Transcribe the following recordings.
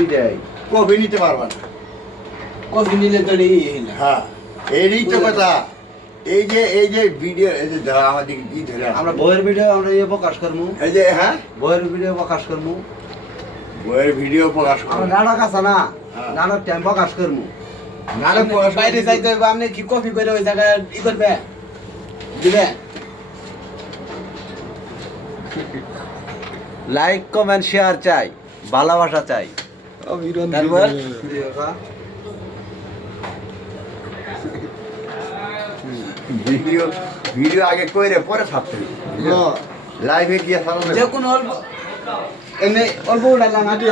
এইটাই কফি নিতে পারবা না। কফি নিলে তো না। হ্যাঁ এই তো কথা। এই যে ভিডিও এই যে ধরা আমাদের কি ধরে আমরা বইয়ের ভিডিও আমরা প্রকাশ করবো। এই যে হ্যাঁ বইয়ের ভিডিও প্রকাশ করবো। বইয়ের ভিডিও প্রকাশ আমরা করবো। নাটক আছে না, হ্যাঁ। নাটক টাইম প্রকাশ করবো। নাটক প্রকাশ বাইরে যাইতে হইব, আপনি কি কপি করে ওই জায়গায় করবে দিবে। লাইক কমেন্ট শেয়ার চাই, ভালোবাসা চাই। তারপর ভিডিও আগে কইরে পরে ছাড়তে লাইভে গিয়ে ছাড়াবে। যে কোনো অল্প এমনি অল্প উঠালাম আটি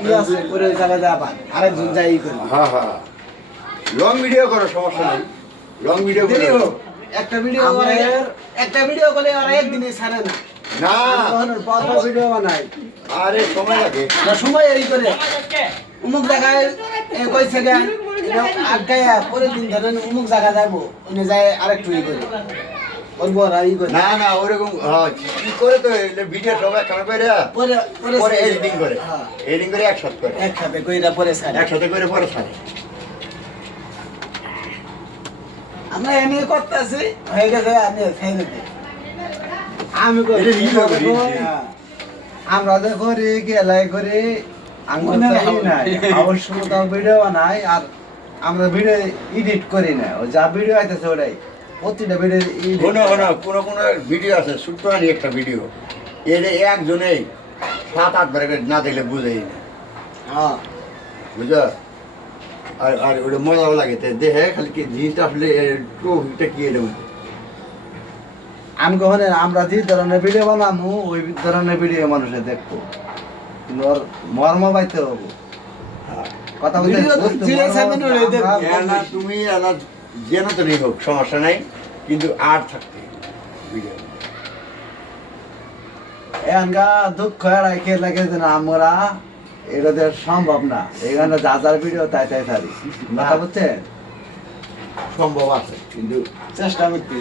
কি আছে করে ওই জায়গায় যাবা আরেকজন যাই করবে। হ্যাঁ হ্যাঁ লং ভিডিও করো, সমস্যা নেই। লং ভিডিও দেরি করো হোক, একটা ভিডিও করলে ওরা একদিনে ছাড়ে না। না। পর ভিডিও বানাই, আরে সময় লাগে না সময় এই করে অমুক জায়গায় কইছে গে আগায়া পরের দিন ধরেন অমুক জায়গা যাবো, ওখানে যায় আরেকটু ই করে করবো আর ই করে। না না ওরকম কি করে তো ভিডিও সবাই খারাপ করে পরে পরে এডিটিং করে, হ্যাঁ। এডিটিং করে একসাথে করে, একসাথে কইরা পরে ছাড়ে। একসাথে করে পরে ছাড়ে। আমরা এনে করতেছি হয়ে গেছে, আমি ছেড়ে দিই। আমি করি এটা video করি। হ্যাঁ। আমরা যে করি গেলাই করি আঙ্গুলে নাই অবশ্য তো ভিডিও বানাই, আর আমরা ভিডিও এডিট করি না। ও যা ভিডিও আইতেছে ওটাই প্রতিটা ভিডিও কোনো ভিডিও আছে ছোট্টখানি একটা ভিডিও, এর একজনেই 7-8 বার করে না দেখলে বুঝেই না, হ্যাঁ বুঝা। আর ওটা মজাও লাগে, তো দেখে খালি কি জিনিসটা আসলে টুকটা কি এটা আমি কখন আমরা যে ধরনের ভিডিও বানাবো ওই ধরনের ভিডিও মানুষে দেখবো, কিন্তু ওর মর্ম পাইতে হবো। কথা বলতে তুমি যেন তো নেই হোক সমস্যা নাই, কিন্তু আর থাকতে ভিডিও এখানকার দুঃখ এড়াই খেয়ে লাগে যে না আমরা এটা তো সম্ভব না, এখানে যা যার ভিডিও তাই থাকি। কথা বুঝছেন, সম্ভব আছে কিন্তু চেষ্টা করতে